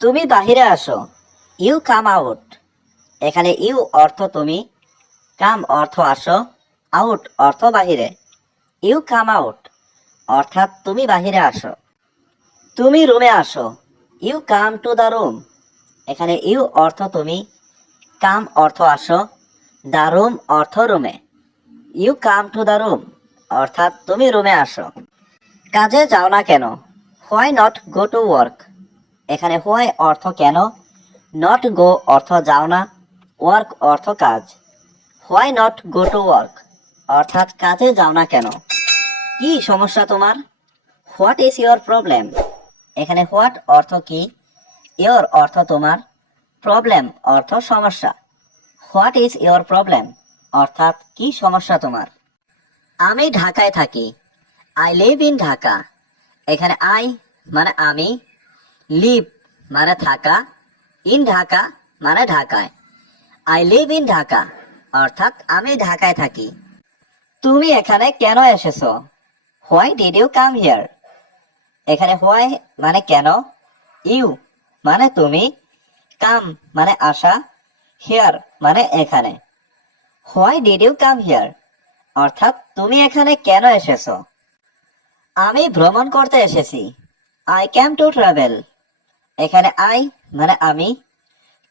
তুমি বাহিরে আসো, ইউ কাম আউট। এখানে ইউ অর্থ তুমি, কাম অর্থ আসো, আউট অর্থ বাহিরে। ইউ কাম আউট অর্থাৎ তুমি বাহিরে আসো। তুমি রুমে আসো, you come to the room. এখানে ইউ অর্থ তুমি, কাম অর্থ আসো, দ্য রুম অর্থ রুমে। You come to the room অর্থাৎ তুমি রুমে আসো। কাজে যাও না কেন, why not go to work. এখানে হোয়াই অর্থ কেন, নট গো অর্থ যাও না, ওয়ার্ক অর্থ কাজ। Why not go to work অর্থাৎ কাজে যাও না কেন। কি সমস্যা তোমার, হোয়াট ইজ ইয়োর প্রবলেম। এখানে হোয়াট অর্থ কি, ইয়োর অর্থ তোমার, প্রবলেম অর্থ সমস্যা। হোয়াট ইজ ইয়োর প্রবলেম অর্থাৎ কি সমস্যা তোমার। আমি ঢাকায় থাকি, আই লিভ ইন ঢাকা। এখানে আই মানে আমি, লিভ মানে থাকা, ইন ঢাকা মানে ঢাকায়। আই লিভ ইন ঢাকা অর্থাৎ আমি ঢাকায় থাকি। তুমি এখানে কেন এসেছো, why did you come here. এখানে হোয়াই মানে কেন, ইউ মানে তুমি, কাম মানে আসা, হিয়ার মানে এখানে। Why did you come here অর্থাৎ তুমি এখানে কেন এসেছো। আমি ভ্রমণ করতে এসেছি, আই ক্যাম টু ট্রাভেল। এখানে আই মানে আমি,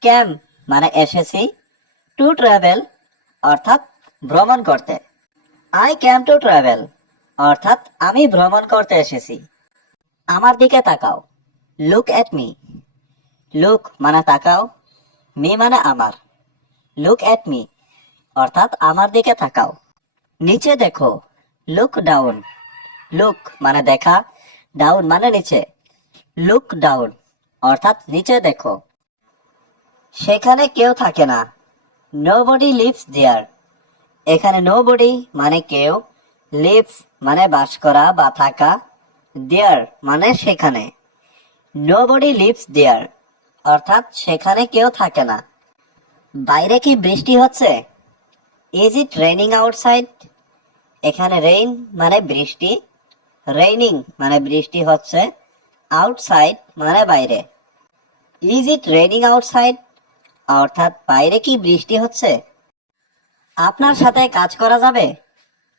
ক্যাম মানে এসেছি, টু ট্রাভেল অর্থাৎ ভ্রমণ করতে। আই ক্যাম টু ট্রাভেল অর্থাৎ আমি ভ্রমণ করতে এসেছি। আমার দিকে তাকাও, লুক এট মি। লুক মানে তাকাও, মি মানে আমার। লুক এট মি অর্থাৎ আমার দিকে তাকাও। নিচে দেখো, লুক ডাউন। লুক মানে দেখা, ডাউন মানে নিচে। লুক ডাউন অর্থাৎ নিচে দেখো। সেখানে কেউ থাকে না, নোবডি লিভস দেয়ার। এখানে নোবডি মানে কেউ, লিভস মানে বাস করা বা থাকা, দেয়ার মানে সেখানে। নোবডি লিভস দেয়ার অর্থাৎ সেখানে কেউ থাকে না। বাইরে কি বৃষ্টি হচ্ছে, ইজ ইট রেইনিং আউটসাইড। এখানে রেইন মানে বৃষ্টি, রেইনিং মানে বৃষ্টি হচ্ছে, আউটসাইড মানে বাইরে। ইজ ইট রেইনিং আউটসাইড অর্থাৎ বাইরে কি বৃষ্টি হচ্ছে। আপনার সাথে কাজ করা যাবে,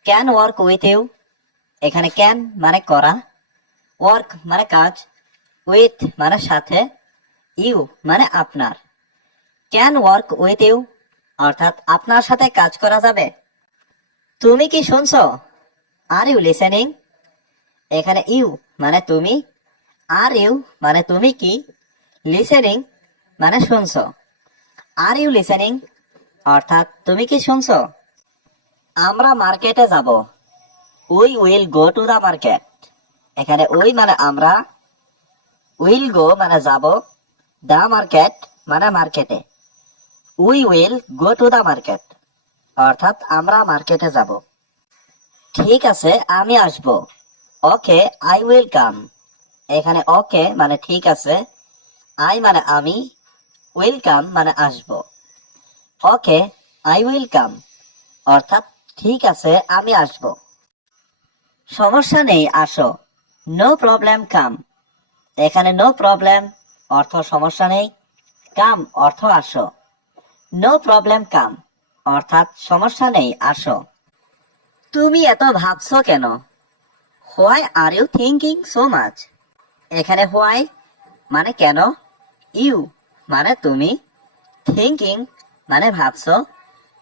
ক্যান ওয়ার্ক উইথ ইউ। এখানে ক্যান মানে করা, ওয়ার্ক মানে কাজ, উইথ মানে সাথে, ইউ মানে আপনার। ক্যান ওয়ার্ক উইথ ইউ অর্থাৎ আপনার সাথে কাজ করা যাবে। তুমি কি শুনছো, আর ইউ লিসেনিং। এখানে ইউ মানে তুমি, আর ইউ মানে তুমি কি, লিসেনিং মানে শুনছো। আর ইউ লিসেনিং অর্থাৎ তুমি কি শুনছো। আমরা মার্কেটে যাব, we will go to the market. এখানে উই মানে আমরা, উইল গো মানে যাব, দ্য মার্কেট মানে মার্কেটে। We will go to the market অর্থাৎ আমরা মার্কেটে যাব। ঠিক আছে আমি আসবো, ওকে আই উইল কাম। এখানে ওকে মানে ঠিক আছে, আই মানে আমি, উইল কাম মানে আসবো। ওকে আই উইল কাম অর্থাৎ ঠিক আছে আমি আসবো। সমস্যা নেই আসো, নো প্রবলেম কাম। এখানে নো প্রবলেম অর্থ সমস্যা নেই, কাম অর্থ আসো। নো প্রবলেম কাম অর্থাৎ সমস্যা নেই আসো। তুমি এত ভাবছো কেন, why are you thinking so much. এখানে হোয়াই মানে কেন, ইউ মানে তুমি, থিঙ্কিং মানে ভাবছো,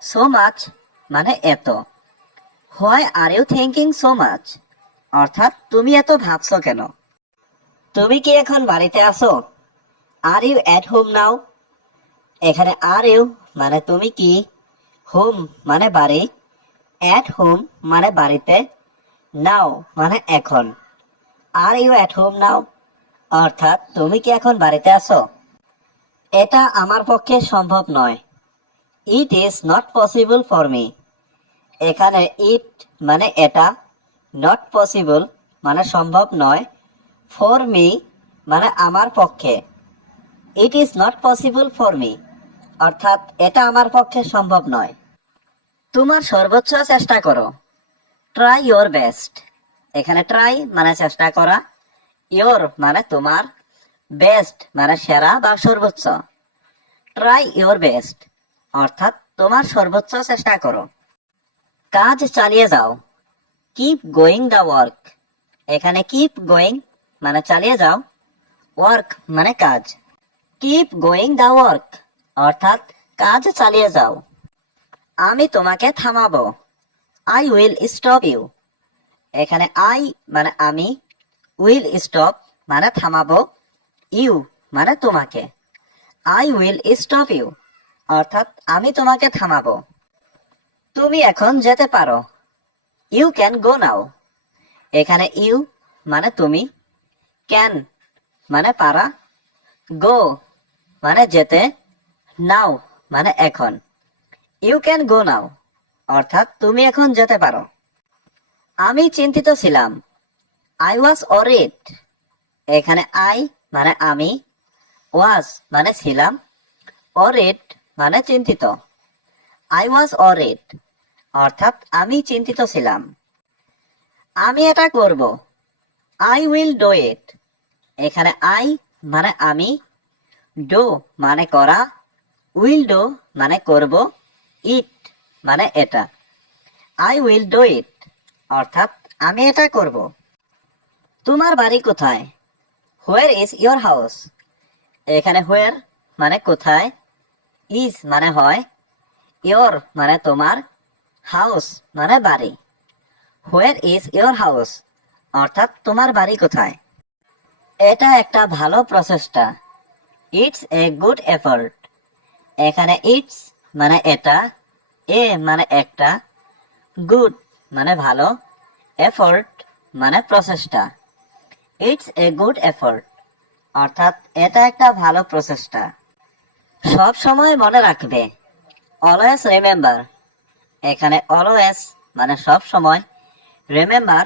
সো মাচ মানে এত। Why are you thinking so much অর্থাৎ তুমি এত ভাবছো কেন। তুমি কি এখন বাড়িতে আছো, are you at home now. এখানে আর ইউ মানে তুমি কি, হোম মানে বাড়ি, এট হোম মানে বাড়িতে, নাও মানে এখন। Are you at home now অর্থাৎ তুমি কি এখন বাড়িতে আছো। এটা আমার পক্ষে সম্ভব নয়, it is not possible for me. এখানে ইট মানে এটা, নট পসিবল মানে সম্ভব নয়, ফর মি মানে আমার পক্ষে। It is not possible for me অর্থাৎ এটা আমার পক্ষে সম্ভব নয়। তোমার সর্বোচ্চ চেষ্টা করো, ট্রাই ইয়োর বেস্ট। এখানে ট্রাই মানে চেষ্টা করা, ইয়োর মানে তোমার, বেস্ট মানে সেরা বা সর্বোচ্চ। ট্রাই ইওর বেস্ট অর্থাৎ তোমার সর্বোচ্চ চেষ্টা করো। কাজ চালিয়ে যাও, কিপ গোয়িং দ্য ওয়ার্ক। এখানে কিপ গোয়িং মানে চালিয়ে যাও, ওয়ার্ক মানে কাজ। কিপ গোয়িং দ্য ওয়ার্ক অর্থাৎ কাজ চালিয়ে যাও। আমি তোমাকে থামাবো, আই উইল স্টপ ইউ। এখানে আই মানে আমি, উইল স্টপ মানে থামাবো, ইউ মানে তোমাকে। আই উইল স্টপ ইউ অর্থাৎ আমি তোমাকে থামাবো। তুমি এখন যেতে পারো, ইউ ক্যান গো নাও। এখানে ইউ মানে তুমি, ক্যান মানে পারা, গো মানে যেতে, নাও মানে এখন। ইউ ক্যান গো নাও অর্থাৎ তুমি এখন যেতে পারো। আমি চিন্তিত ছিলাম, আই ওয়াজ অরিড। এখানে আই মানে আমি, ওয়াজ মানে ছিলাম, অরিড মানে চিন্তিত। আই ওয়াজ অরিড অর্থাৎ আমি চিন্তিত ছিলাম। আমি এটা করব, আই উইল ডু ইট। এখানে আই মানে আমি, ডো মানে করা, উইল ডো মানে করব, ইট মানে এটা। আই উইল ডু ইট অর্থাৎ আমি এটা করব। তোমার বাড়ি কোথায়, হোয়ার ইজ ইয়োর হাউস। এখানে হোয়ার মানে কোথায়, ইজ মানে হয়, ইয়োর মানে তোমার, হাউস মানে বাড়ি। হোয়ার ইজ ইয়োর হাউস অর্থাৎ তোমার বাড়ি কোথায়। এটা একটা ভালো প্রচেষ্টা, ইটস এ গুড এফোর্ট। এখানে ইটস মানে এটা, এ মানে একটা, গুড মানে ভালো, এফোর্ট মানে প্রচেষ্টা। ইটস এ গুড এফোর্ট অর্থাৎ এটা একটা ভালো প্রচেষ্টা। সব সময় মনে রাখবে, অলওয়েজ রিমেম্বার। এখানে অলওয়েজ মানে সব সময়, রিমেম্বার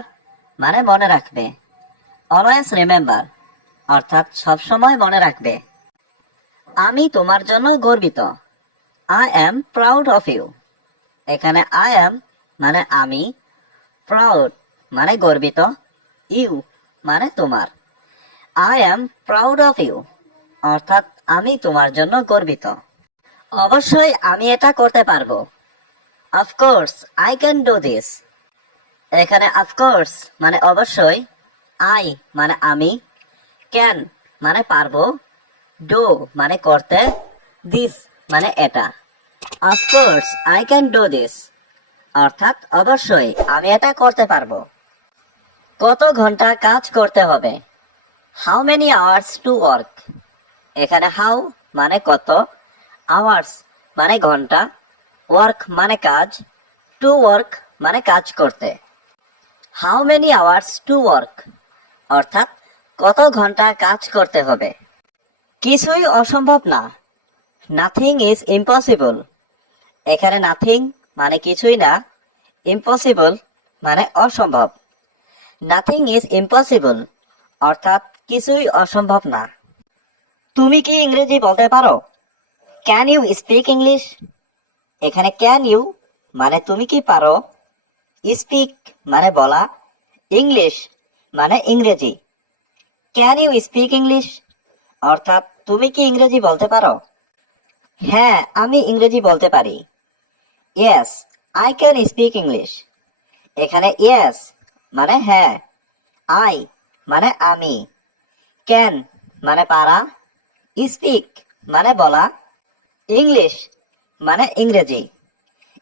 মানে মনে রাখবে। অলওয়েজ রিমেম্বার অর্থাৎ সব সময় মনে রাখবে। আমি তোমার জন্য গর্বিত, I am proud of you. এখানে আই অ্যাম মানে আমি, প্রাউড মানে গর্বিত, ইউ মানে তোমার। I am proud of you অর্থাৎ আমি তোমার জন্য গর্বিত। অবশ্যই আমি এটা করতে পারবো, of course I can do this. এখানে অফকোর্স মানে অবশ্যই, আই মানে আমি, ক্যান মানে পারবো, ডু মানে করতে, দিস মানে এটা। Of course I can do this অর্থাৎ অবশ্যই আমি এটা করতে পারবো। কত ঘন্টা কাজ করতে হবে, how many hours two work. এখানে হাউ মানে কত, আওয়ার্স মানে ঘন্টা, ওয়ার্ক মানে কাজ, টু ওয়ার্ক মানে কাজ করতে। How many hours two work অর্থাৎ কত ঘন্টা কাজ করতে হবে। কিছুই অসম্ভব না, নাথিং ইজ ইম্পসিবল। এখানে নাথিং মানে কিছুই না, ইম্পসিবল মানে অসম্ভব। নাথিং ইজ ইম্পসিবল অর্থাৎ কিছুই অসম্ভব না। তুমি কি ইংরেজি বলতে পারো, ক্যান ইউ স্পিক ইংলিশ। এখানে ক্যান ইউ মানে তুমি কি পারো, স্পিক মানে বলা, ইংলিশ মানে ইংরেজি। ক্যান ইউ স্পিক ইংলিশ অর্থাৎ তুমি কি ইংরেজি বলতে পারো। হ্যাঁ আমি ইংরেজি বলতে পারি, yes I can speak English. এখানে ইয়েস মানে হ্যাঁ, আই মানে আমি, ক্যান মানে পারা, স্পিক মানে বলা, ইংলিশ মানে ইংরেজি।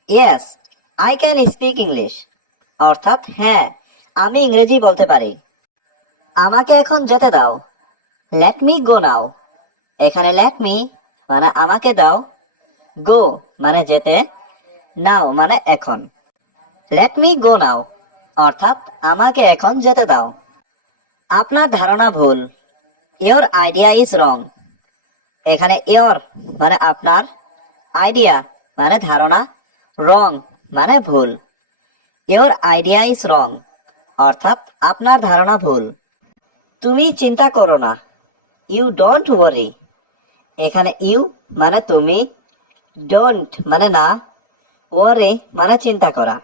Yes I can speak English অর্থাৎ হ্যাঁ আমি ইংরেজি বলতে পারি। আমাকে এখন যেতে দাও, লেট মি গো নাও। এখানে লেট মি মানে আমাকে দাও, গো মানে যেতে, নাও মানে এখন। লেট মি গো নাও অর্থাৎ আমাকে এখন যেতে দাও। আপনার ধারণা ভুল, ইয়োর আইডিয়া ইজ রং। এখানে ইয়োর মানে আপনার, আইডিয়া মানে ধারণা, রং মানে ভুল। ইয়োর আইডিয়া ইজ রং অর্থাৎ আপনার ধারণা ভুল। তুমি চিন্তা করো না, ইউ ডোন্ট ওয়ারি। এখানে ইউ মানে তুমি, ডোন্ট মানে না, ওয়ারি মানে চিন্তা করা।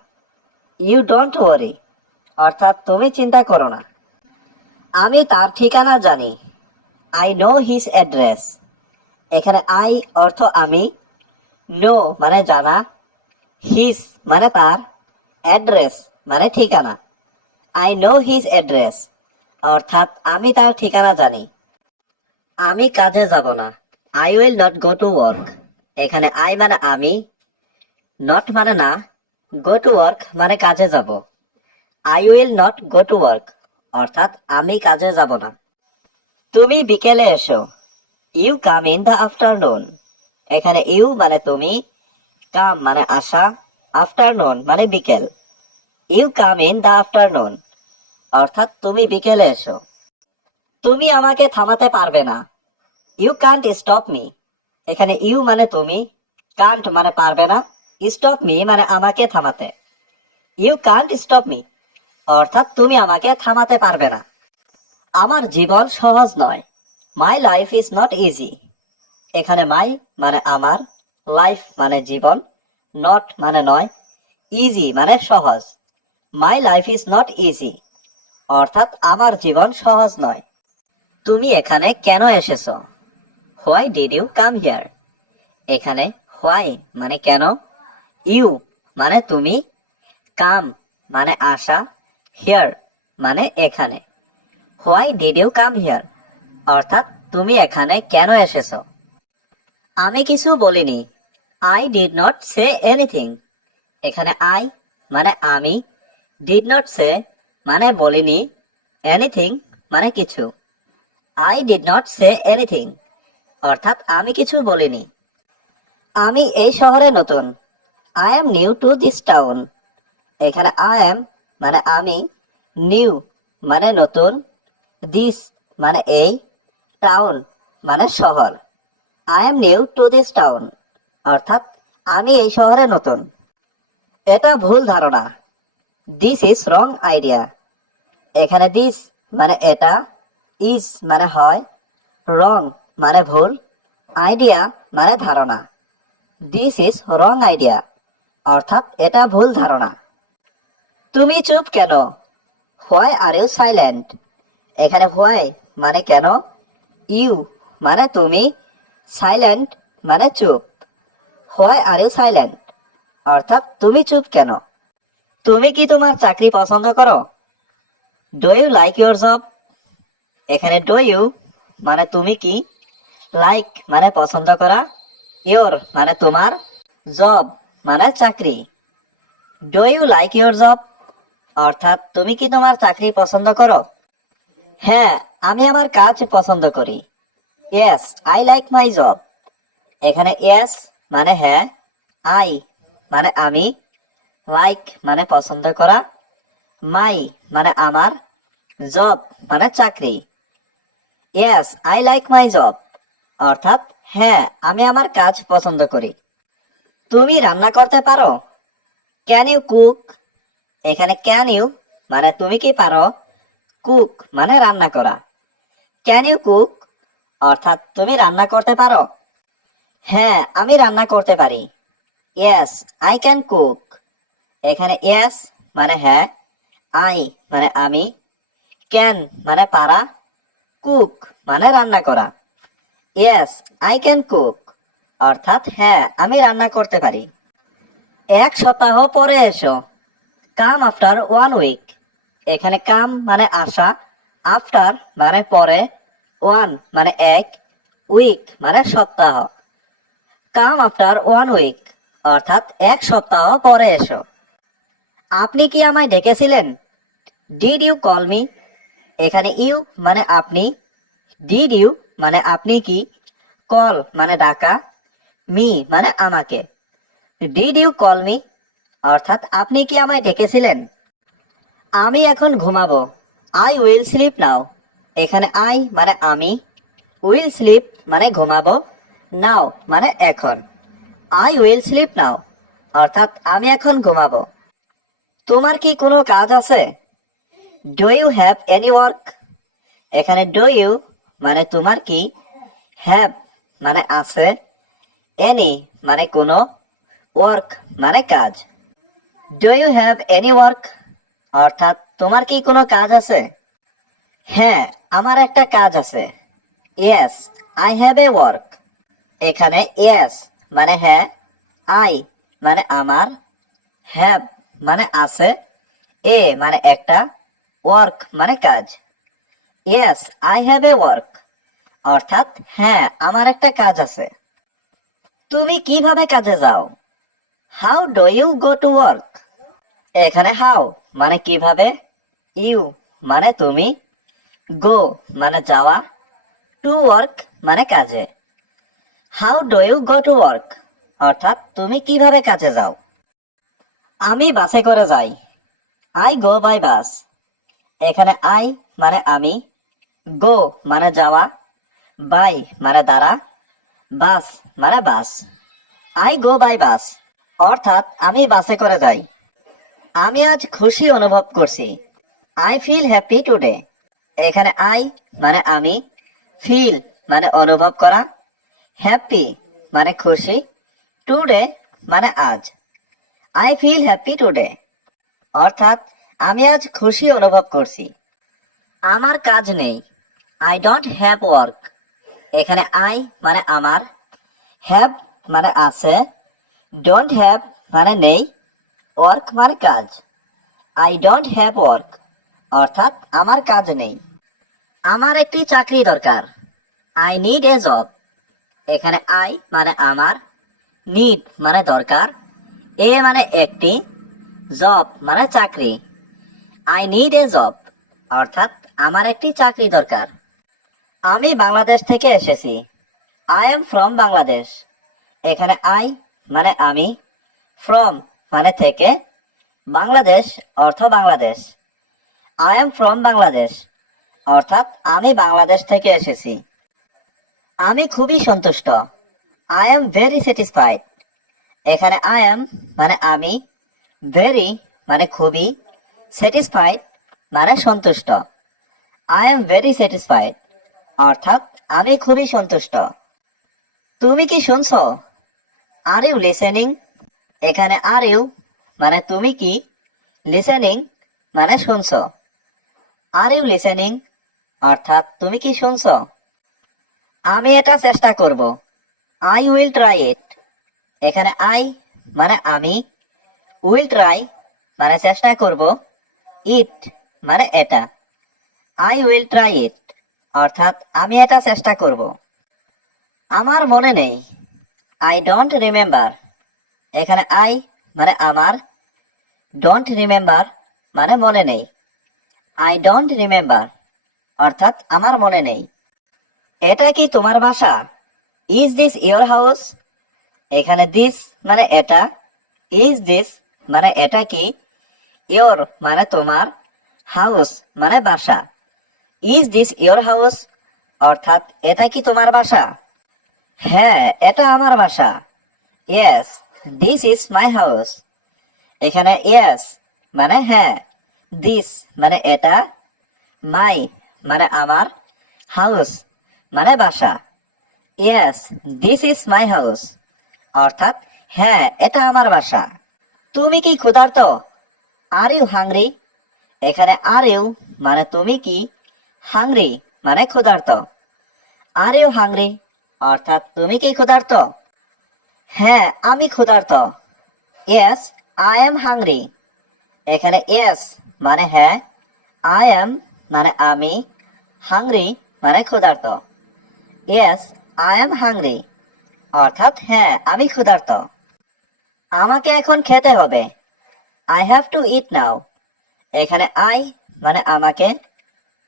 ইউ ডোন্ট ওয়ারি অর্থাৎ তুমি চিন্তা করো না। আমি তার ঠিকানা জানি, আই নো হিজ অ্যাড্রেস। এখানে আই অর্থ আমি, নো মানে জানা, হিজ মানে তার, অ্যাড্রেস মানে ঠিকানা। আই নো হিজ অ্যাড্রেস অর্থাৎ আমি তার ঠিকানা জানি। আমি কাজে যাব না। I will not go to work. এখানে আই মানে আমি, নট মানে না, গো টু ওয়ার্ক মানে কাজে যাব। I will not go to work অর্থাৎ আমি কাজে যাব না। তুমি বিকেলে এসো। You come in the afternoon. এখানে ইউ মানে তুমি, কাম মানে আসা, আফটারনুন মানে বিকেল। You come in the afternoon অর্থাৎ তুমি বিকেলে এসো। তুমি আমাকে থামাতে পারবে না। You can't stop me. এখানে ইউ মানে তুমি, কান্ট মানে পারবে না, স্টপ মি মানে আমাকে থামাতে। ইউ কান্ট স্টপ মি অর্থাৎ তুমি আমাকে থামাতে পারবে না। আমার জীবন সহজ নয়। মাই লাইফ ইজ নট ইজি। এখানে মাই মানে আমার, লাইফ মানে জীবন, নট মানে নয়, ইজি মানে সহজ। My life is not easy অর্থাৎ আমার জীবন সহজ নয়। তুমি এখানে কেন এসেছো? Why did you come here. এখানে হোয়াই মানে কেন, ইউ মানে তুমি, কাম মানে আসা, হিয়ার মানে এখানে। Why did you come here অর্থাৎ তুমি এখানে কেন এসেছো? আমি কিছু বলিনি। I did not say anything. এখানে আই মানে আমি, ডিড নট সে মানে বলিনি, এনিথিং মানে কিছু। I did not say anything অর্থাৎ আমি কিছু বলিনি। আমি এই শহরে নতুন। I am new to this town. এখানে আই এম মানে আমি, নিউ মানে নতুন, দিস মানে এই, টাউন মানে শহর। I am new to this town অর্থাৎ আমি এই শহরে নতুন। এটা ভুল ধারণা। This is wrong idea. এখানে দিস মানে এটা, ইজ মানে হয়, রং মানে ভুল, আইডিয়া মানে ধারণা। দিস ইজ রং আইডিয়া অর্থাৎ এটা ভুল ধারণা। তুমি চুপ কেন? Why are you silent. এখানে হোয়াই মানে কেন, ইউ মানে তুমি, সাইলেন্ট মানে চুপ। হোয়াই আর ইউ সাইলেন্ট অর্থাৎ তুমি চুপ কেন? তুমি কি তোমার চাকরি পছন্দ করো? Do you like your job. এখানে ডু ইউ মানে তুমি কি, লাইক মানে পছন্দ করা, ইউর মানে তোমার, জব মানে চাকরি। Do you like your job অর্থাৎ তুমি কি তোমার চাকরি পছন্দ করো? হ্যাঁ, আমি আমার কাজ পছন্দ করি। Yes I like my job. এখানে ইয়েস মানে হ্যাঁ, আই মানে আমি, লাইক মানে পছন্দ করা, মাই মানে আমার, জব মানে চাকরি। Yes I like my job অর্থাৎ হ্যাঁ, আমি আমার কাজ পছন্দ করি। তুমি রান্না করতে পারো? Can you cook. এখানে ক্যান ইউ মানে তুমি কি পারো, কুক মানে রান্না করা। ক্যান ইউ কুক অর্থাৎ তুমি রান্না করতে পারো? হ্যাঁ, আমি রান্না করতে পারি। Yes I can cook. এখানে ইয়েস মানে হ্যাঁ, আই মানে আমি, ক্যান মানে পারা, কুক মানে রান্না করা। ইয়েস আই ক্যান কুক অর্থাৎ হ্যাঁ, আমি রান্না করতে পারি। এক সপ্তাহ পরে এসো। Come after one week. এখানে কাম মানে আসা, আফটার মানে পরে, ওয়ান মানে এক, উইক মানে সপ্তাহ। কাম আফটার ওয়ান উইক অর্থাৎ এক সপ্তাহ পরে এসো। আপনি কি আমায় ডেকেছিলেন? Did you call me. এখানে ইউ মানে আপনি, ডিড ইউ মানে আপনি কি, কল মানে ডাকা, মি মানে আমাকে। ডিড ইউ কল মি অর্থাৎ আপনি কি আমায় ডেকেছিলেন? আমি এখন ঘুমাবো। I will sleep now. এখানে আই মানে আমি, উইল স্লিপ মানে ঘুমাবো, নাও মানে এখন। আই উইল স্লিপ নাও অর্থাৎ আমি এখন ঘুমাবো। তোমার কি কোনো কাজ আছে? Do you have any work. এখানে ডু ইউ মানে তোমার কি, হ্যাভ মানে আছে, এনি মানে কোনো, ওয়ার্ক মানে কাজ। Do you have any work অর্থাৎ তোমার কি কোনো কাজ আছে? হ্যাঁ, আমার একটা কাজ আছে। Yes I have a work. এখানে ইয়েস মানে হ্যাঁ, আই মানে আমার, হ্যাভ মানে আছে, এ মানে একটা, ওয়ার্ক মানে কাজ। Yes I have a work অর্থাৎ হ্যাঁ আমার একটা কাজ আছে। তুমি কিভাবে কাজে যাও? How do you go to work? এখানে হাউ মানে কিভাবে, ইউ মানে তুমি, গো মানে যাওয়া, টু ওয়ার্ক মানে কাজে। How do you go to work অর্থাৎ তুমি কিভাবে কাজে যাও? আমি বাসে করে যাই। I go by bus. এখানে আই মানে আমি, গো মানে যাওয়া, বাই মানে দ্বারা, বাস মানে বাস। আই গো বাই বাস অর্থাৎ আমি বাসে করে যাই। আমি আজ খুশি অনুভব করছি। I feel happy today. এখানে আই মানে আমি, ফিল মানে অনুভব করা, হ্যাপি মানে খুশি, টুডে মানে আজ। আই ফিল হ্যাপি টুডে অর্থাৎ আমি আজ খুশি অনুভব করছি। আমার কাজ নেই। I don't have work. এখানে আই মানে আমার, হ্যাভ মানে আছে, ডোন্ট হ্যাভ মানে নেই, ওয়ার্ক মানে কাজ। আই ডোন্ট হ্যাভ ওয়ার্ক অর্থাৎ আমার কাজ নেই। আমার একটি চাকরি দরকার। I need a job. এখানে আই মানে আমার, নিড মানে দরকার, এ মানে একটি, জব মানে চাকরি। আই নিড এ জব অর্থাৎ আমার একটি চাকরি দরকার। আমি বাংলাদেশ থেকে এসেছি। I am from Bangladesh. এখানে আই মানে আমি, ফ্রম মানে থেকে, বাংলাদেশ অর্থ Bangladesh. I am from Bangladesh অর্থাৎ আমি বাংলাদেশ থেকে এসেছি। আমি খুবই সন্তুষ্ট। I am very satisfied. এখানে আই এম মানে আমি, ভেরি মানে খুবই, স্যাটিসফাইড মানে সন্তুষ্ট। আই এম ভেরি স্যাটিসফাইড অর্থাৎ আমি খুবই সন্তুষ্ট। তুমি কি শুনছো? Are you listening? এখানে আর ইউ মানে তুমি কি, লিসেনিং মানে শুনছো। আর ইউ লিসেনিং অর্থাৎ তুমি কি শুনছো? আমি এটা চেষ্টা করব। I will try it. এখানে আই মানে আমি, উইল ট্রাই মানে চেষ্টা করব, ইট মানে এটা। আই উইল ট্রাই ইট অর্থাৎ আমি এটা চেষ্টা করব। আমার মনে নেই। I don't remember. এখানে আই মানে আমার, ডোন্ট রিমেম্বার মানে মনে নেই। আই ডোন্ট রিমেম্বার অর্থাৎ আমার মনে নেই। এটা কি তোমার বাসা? Is this your house? এখানে দিস মানে এটা, ইজ দিস মানে এটা কি, ইয়োর মানে তোমার, হাউস মানে বাসা। ইজ দিস ইয়োর হাউস অর্থাৎ এটা কি তোমার বাসা? হ্যাঁ এটা আমার বাসা। Yes this is my house. এখানে ইয়েস মানে হ্যাঁ, দিস মানে এটা, মাই মানে আমার, হাউস মানে বাসা। Yes this is my house অর্থাৎ হ্যাঁ এটা আমার বাসা। তুমি কি ক্ষুধার্ত? Are you hungry? এখানে আর ইউ মানে তুমি কি, হাংরি মানে ক্ষুধার্ত। আর ইউ হাংরি অর্থাৎ তুমি কি ক্ষুধার্ত? হ্যাঁ আমি ক্ষুধার্ত। Yes I am hungry. এখানে ইয়েস মানে হ্যাঁ, আই এম মানে আমি, হাংরি মানে ক্ষুধার্ত। ইয়েস আই এম হাংরি অর্থাৎ হ্যাঁ আমি ক্ষুধার্ত। আমাকে এখন খেতে হবে। আই হ্যাভ টু ইট নাও। এখানে আই মানে আমাকে,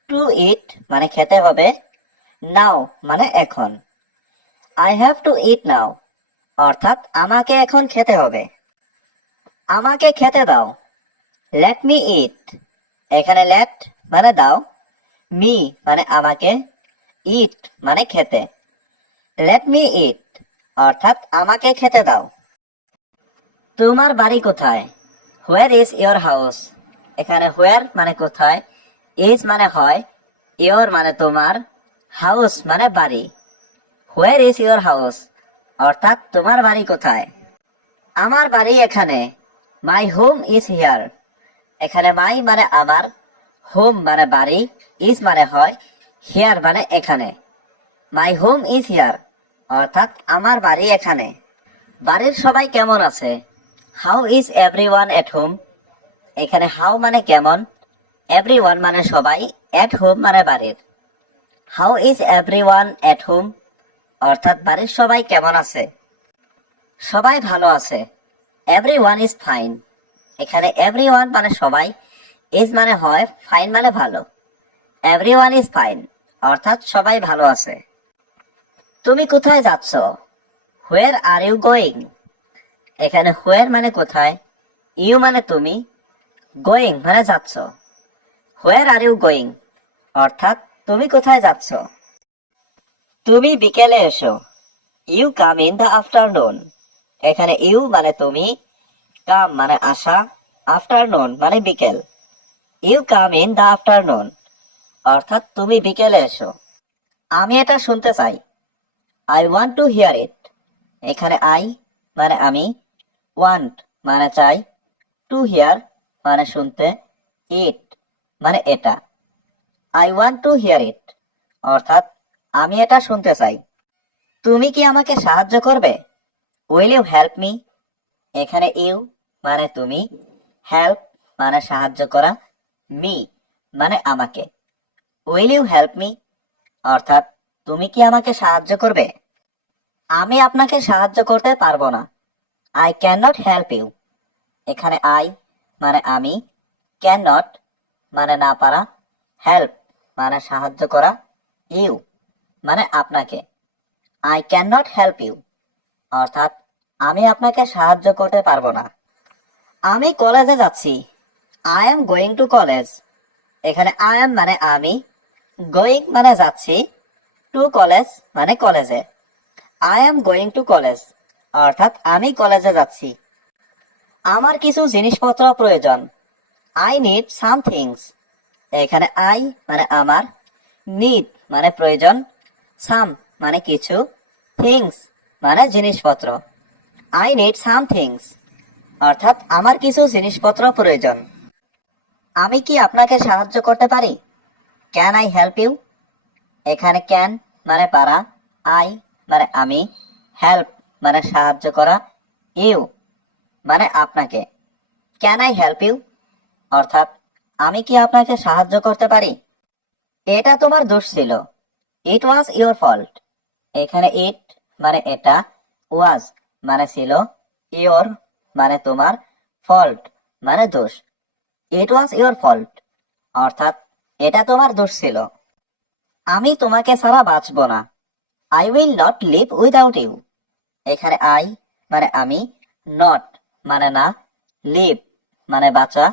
টু ইট মানে খেতে হবে, নাও মানে এখন। আই হ্যাভ টু ইট নাও অর্থাৎ আমাকে এখন খেতে হবে। আমাকে খেতে দাও। লেট মি ইট। এখানে লেট মানে দাও, মি মানে আমাকে, ইট মানে খেতে। লেট মি ইট অর্থাৎ আমাকে খেতে দাও। তোমার বাড়ি কোথায়? Where is your house? এখানে হোয়ার মানে কোথায়, ইজ মানে হয়, ইয়োর মানে তোমার, হাউস মানে বাড়ি। হোয়ার ইজ ইয়োর হাউস অর্থাৎ তোমার বাড়ি কোথায়? আমার বাড়ি এখানে। My home is here. এখানে মাই মানে আমার, হোম মানে বাড়ি, ইজ মানে হয়, হিয়ার মানে এখানে। মাই হোম ইজ হিয়ার, অর্থাৎ আমার বাড়ি এখানে। বাড়ির সবাই কেমন আছে? How is everyone at home? এখানে হাউ মানে কেমন, এভরিওয়ান মানে সবাই, এট হোম মানে বাড়ির। How is everyone at home, অর্থাৎ বাড়ির সবাই কেমন আছে? সবাই ভালো আছে। Everyone is fine. এখানে এভরিওয়ান মানে সবাই, ইজ মানে হয়, ফাইন মানে ভালো। এভরিওয়ান ইজ ফাইন, অর্থাৎ সবাই ভালো আছে। তুমি কোথায় যাচ্ছ? হোয়ার আর ইউ গোয়িং? এখানে হোয়ার মানে কোথায়, ইউ মানে তুমি, গোয়িং মানে যাচ্ছ। হোয়ার আর ইউ গোয়িং, অর্থাৎ তুমি কোথায় যাচ্ছ? তুমি বিকেলে এসো। You come in the afternoon. এখানে ইউ মানে তুমি, কাম মানে আসা, আফটারনুন মানে বিকেল। You come in the afternoon, অর্থাৎ তুমি বিকেলে এসো। আমি এটা শুনতে চাই। I want to hear it. এখানে আই মানে আমি, ওয়ান্ট মানে চাই, টু হিয়ার মানে শুনতে, ইট মানে এটা। আই ওয়ান্ট টু হিয়ার ইট, অর্থাৎ আমি এটা শুনতে চাই। তুমি কি আমাকে সাহায্য করবে? Will you help me? এখানে ইউ মানে তুমি, হেল্প মানে সাহায্য করা, মি মানে আমাকে। উইল ইউ হেল্প মি, অর্থাৎ তুমি কি আমাকে সাহায্য করবে? আমি আপনাকে সাহায্য করতে পারবো না। I can not help you. এখানে আই মানে আমি, ক্যান নট মানে না পারা, হেল্প মানে সাহায্য করা, ইউ মানে আপনাকে। I can not help you, অর্থাৎ আমি আপনাকে সাহায্য করতে পারবো না। আমি কলেজে যাচ্ছি। I am going to college. এখানে আই এম মানে আমি, গোয়িং মানে যাচ্ছি, টু কলেজ মানে কলেজে। I am going to college, অর্থাৎ আমি কলেজে যাচ্ছি। আমার কিছু জিনিসপত্র প্রয়োজন। I need some things. এখানে আই মানে আমার, নিড মানে প্রয়োজন, সাম মানে কিছু, থিংস মানে জিনিসপত্র। আই নিড সাম থিংস, অর্থাৎ আমার কিছু জিনিসপত্র প্রয়োজন। আমি কি আপনাকে সাহায্য করতে পারি? Can I help you? এখানে ক্যান মানে পারা, আই মানে আমি, হেল্প মানে সাহায্য করা, ইউ মানে আপনাকে। ক্যান আই হেল্প ইউ, অর্থাৎ আমি কি আপনাকে সাহায্য করতে পারি? এটা তোমার দোষ ছিল। ইট ওয়াজ ইওর ফল্ট। এখানে ইট মানে এটা, ওয়াজ মানে ছিল, ইওর মানে তোমার, ফল্ট মানে দোষ। ইট ওয়াজ ইওর ফল্ট, অর্থাৎ এটা তোমার দোষ ছিল। আমি তোমাকে ছাড়া বাঁচব না। I will not live without you. এখানে আই মানে আমি, নট মানে না, লিভ মানে বাঁচা,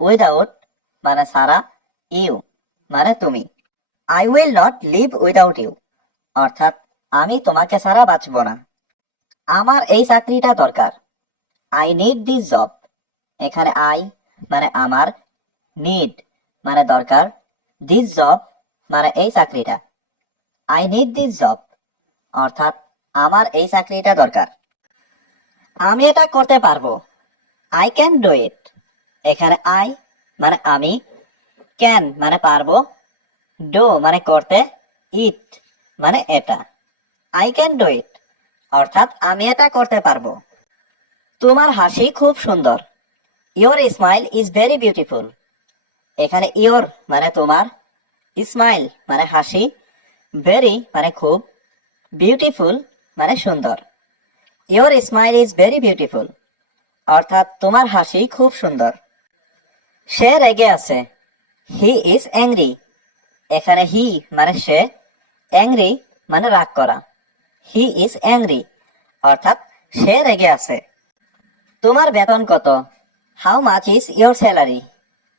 উইদাউট মানে ছাড়া, ইউ মানে তুমি। I will not live without you, অর্থাৎ আমি তোমাকে ছাড়া বাঁচব না। আমার এই চাকরিটা দরকার। I need this job. এখানে আই মানে আমার, নিড মানে দরকার, দিস জব মানে এই চাকরিটা। আই নিড দিস জব, অর্থাৎ আমার এই চাকরিটা দরকার। আমি এটা করতে পারবো। I can do it. এখানে আই মানে আমি, ক্যান মানে পারবো, ডু মানে করতে, ইট মানে এটা। আই ক্যান ডু ইট, অর্থাৎ আমি এটা করতে পারবো। তোমার হাসি খুব সুন্দর। Your smile is very beautiful. এখানে ইওর মানে তোমার, স্মাইল মানে হাসি, ভেরি মানে খুব, বিউটিফুল মানে সুন্দর। Your smile is very beautiful, অর্থাৎ তোমার হাসি খুব সুন্দর। সে রেগে আছে। He is angry. এখানে হি মানে সে, অ্যাংরি মানে রাগ করা। হি ইজ অ্যাংরি, অর্থাৎ সে রেগে আছে। তোমার বেতন কত? How much is your salary?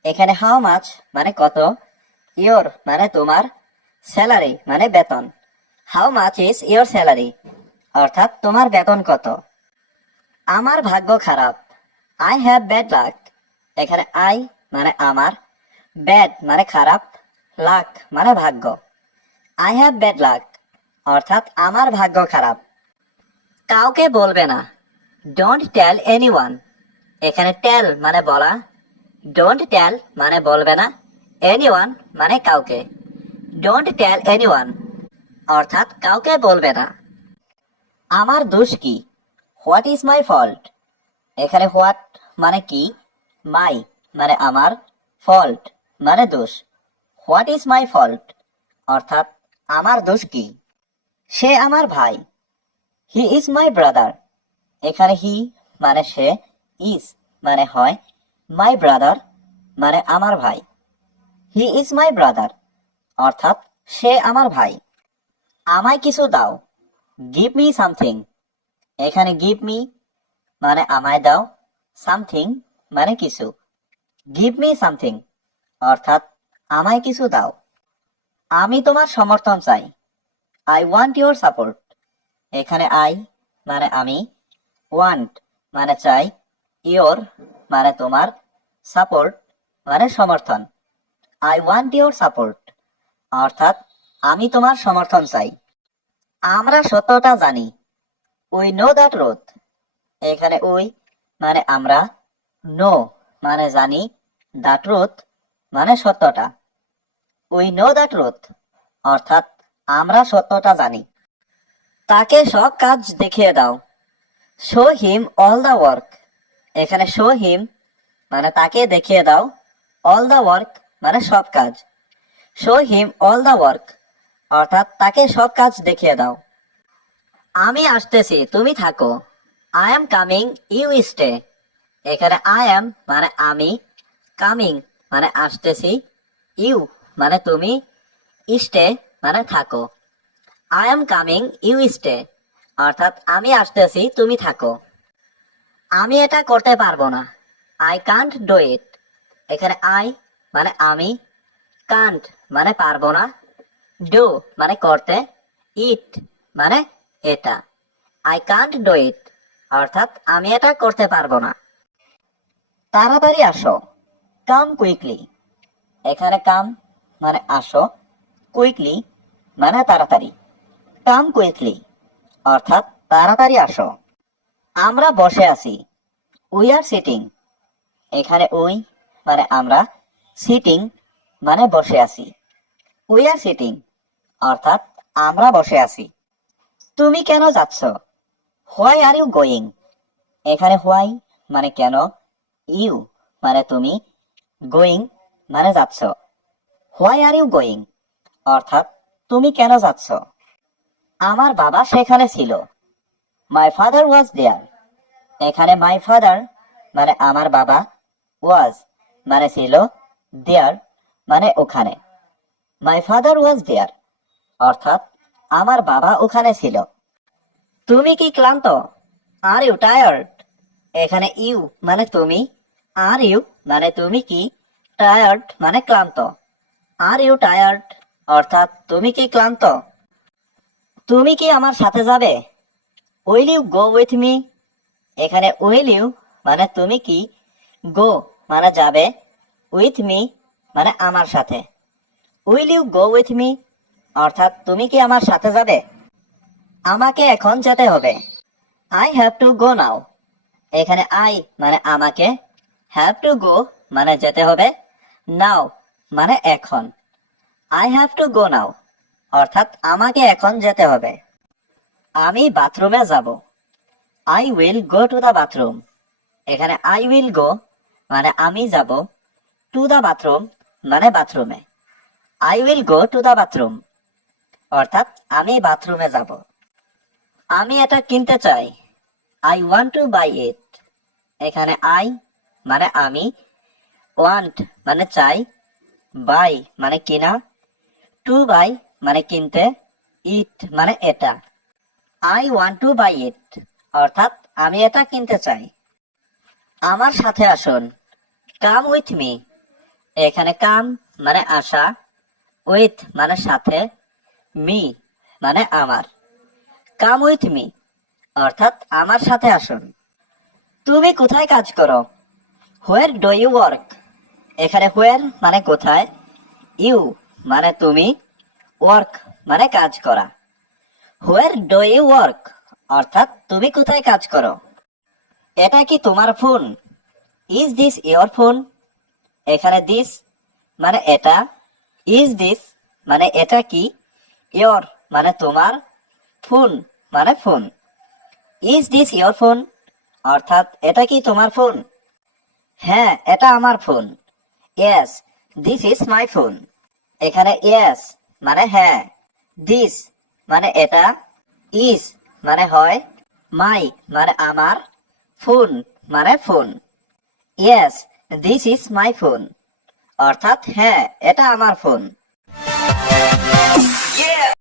এখানে হাউ মাচ মানে কত, ইয়োর মানে তোমার, স্যালারি মানে বেতন। How much is your salary, অর্থাৎ তোমার বেতন কত। আমার ভাগ্য খারাপ। I have bad luck. এখানে আই মানে আমার, ব্যাড মানে খারাপ, লাক মানে ভাগ্য। আই হ্যাভ ব্যাড লাক, অর্থাৎ আমার ভাগ্য খারাপ। কাউকে বলবে না। Don't tell anyone. এখানে টেল মানে বলা, ডোন্ট টেল মানে বলবে না, এনিওয়ান মানে কাউকে। ডোন্ট টেল এনিওয়ান, অর্থাৎ কাউকে বলবে না। আমার দোষ কি? What is my fault? এখানে হোয়াট মানে কি, মাই মানে আমার, ফল্ট মানে দোষ। হোয়াট ইজ মাই ফল্ট অর্থাৎ আমার দোষ কি? সে আমার ভাই। He is my brother. এখানে হি মানে সে, ইজ মানে হয়, মাই ব্রাদার মানে আমার ভাই। হি ইজ মাই ব্রাদার অর্থাৎ সে আমার ভাই। আমায় কিছু দাও। Give me something. এখানে গিভ মি মানে আমায় দাও, সামথিং মানে কিছু। গিভ মি সামথিং অর্থাৎ আমায় কিছু দাও। আমি তোমার সমর্থন চাই। I want your support. এখানে আই মানে আমি, ওয়ান্ট মানে চাই, ইয়োর মানে তোমার, সাপোর্ট মানে সমর্থন। আই ওয়ান্ট ইউর সাপোর্ট অর্থাৎ আমি তোমার সমর্থন চাই। আমরা সত্যটা জানি। We know the truth. এখানে উই মানে আমরা, নো মানে জানি, দ্য ট্রুথ মানে সত্যটা। উই নো দ্য ট্রুথ অর্থাৎ আমরা সত্যটা জানি। তাকে সব কাজ দেখিয়ে দাও। Show him all the work. এখানে শো হিম মানে তাকে দেখিয়ে দাও, অল দ্য ওয়ার্ক মানে সব কাজ। Show him all the work অর্থাৎ তাকে সব কাজ দেখিয়ে দাও। আমি আসতেছি, তুমি থাকো। I am coming, you stay. এখানে আই এম মানে আমি, কামিং মানে আসতেছি, ইউ মানে তুমি, স্টে মানে থাকো। I am coming, you stay অর্থাৎ আমি আসতেছি, তুমি থাকো। আমি এটা করতে পারবো না। I can't do it. এখানে আই মানে আমি, কান্ট মানে পারবো না, ডু মানে করতে, ইট মানে এটা। আই কান্ট ডু ইট অর্থাৎ আমি এটা করতে পারবো না। তাড়াতাড়ি আসো। Come quickly. এখানে কাম মানে আসো, কুইকলি মানে তাড়াতাড়ি। কাম কুইকলি অর্থাৎ তাড়াতাড়ি আসো। আমরা বসে আছি। We are sitting. এখানে উই মানে আমরা, সিটিং মানে বসে আছি। উই আর সিটিং অর্থাৎ আমরা বসে আছি। তুমি কেন যাচ্ছ? Why are you going. এখানে হোয়াই মানে কেন, ইউ মানে তুমি, গোয়িং মানে যাচ্ছ। হোয়াই আর ইউ গোয়িং অর্থাৎ তুমি কেন যাচ্ছ? আমার বাবা সেখানে ছিল। মাই ফাদার ওয়াজ দেয়ার। এখানে মাই ফাদার মানে আমার বাবা, ওয়াজ মানে ছিল, দেয়ার মানে ওখানে। মাই ফাদার ওয়াজ দেয়ার অর্থাৎ আমার বাবা ওখানে ছিল। তুমি কি ক্লান্ত? Are you tired. এখানে ইউ মানে তুমি, আর ইউ মানে তুমি কি, টায়ার্ড মানে ক্লান্ত। আর ইউ টায়ার্ড অর্থাৎ তুমি কি ক্লান্ত? তুমি কি আমার সাথে যাবে? Will you go with me. এখানে উইল ইউ মানে তুমি কি, গো মানে যাবে, উইথ মি মানে আমার সাথে। Will you go with me অর্থাৎ তুমি কি আমার সাথে যাবে? আমাকে এখন যেতে হবে। আই হ্যাভ টু গো নাও। এখানে আই মানে আমাকে, হ্যাভ টু গো মানে যেতে হবে, নাও মানে এখন। আই হ্যাভ টু গো নাও অর্থাৎ আমাকে এখন যেতে হবে। আমি বাথরুমে যাব। I will go to the bathroom. এখানে আই উইল গো মানে আমি যাব, টু দ্য বাথরুম মানে বাথরুমে। I will go to the bathroom অর্থাৎ আমি বাথরুমে যাব। আমি এটা কিনতে চাই। আই ওয়ান্ট টু বাই ইট। এখানে আই মানে আমি, ওয়ান্ট মানে চাই, বাই মানে কিনা, টু বাই মানে কিনতে, ইট মানে এটা। I want to buy it অর্থাৎ আমি এটা কিনতে চাই। আমার সাথে আসুন। Come with me. এখানে কাম মানে আসা, উইথ মানে সাথে, মি মানে আমার। কাম উইথ মি অর্থাৎ আমার সাথে আসুন। তুমি কোথায় কাজ করো? Where do you work. এখানে হোয়ার মানে কোথায়, ইউ মানে তুমি, ওয়ার্ক মানে কাজ করা। হোয়ার ডু ইউ ওয়ার্ক অর্থাৎ তুমি কোথায় কাজ করো? এটা কি তোমার phone? Is this your phone. এখানে দিস মানে এটা, ইজ দিস মানে এটা কি, ইয়োর মানে তোমার, ফোন মানে phone. Is this your phone? অর্থাৎ এটা কি তোমার ফোন? হ্যাঁ, এটা আমার phone. Yes, this is my phone. এখানে ইয়েস মানে হ্যাঁ, দিস মানে এটা, ইজ মানে হয়, মাই মানে আমার, ফোন মানে phone. Yes, this is my phone. অর্থাৎ হ্যাঁ, এটা আমার ফোন।